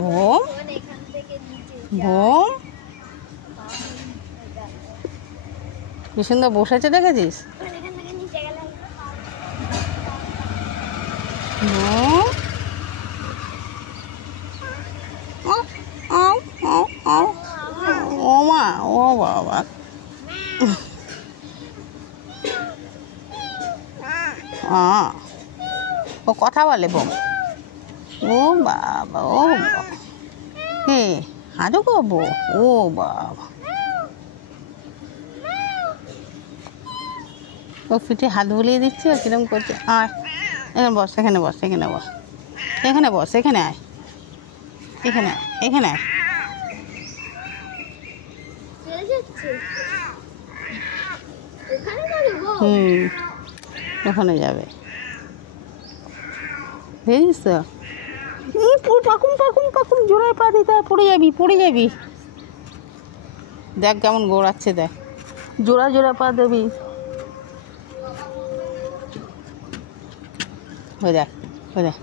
Vom vom কি সুন্দর বসেছে দেখেছিস? ভোম ও মা ও বাবা ও কথা বলে বোম। ও বাবা ও বাবা হে হাঁটু করবো। ও বাবা ও পিঠে হাত বুলিয়ে দিচ্ছে ও কিরম করছে। আয় এখানে বস এখানে বস এখানে বস এখানে বস এখানে আয় এখানে এখানে আয়। ওখানে যাবে বুঝিস তো পাকুম পাকুম পাকুম জোড়ায় পা দিতে পড়ে যাবি পড়ে যাবি। দেখ কেমন গোড়াচ্ছে দেখ জোড়া জোড়া পা দেবি। দেখ দেখ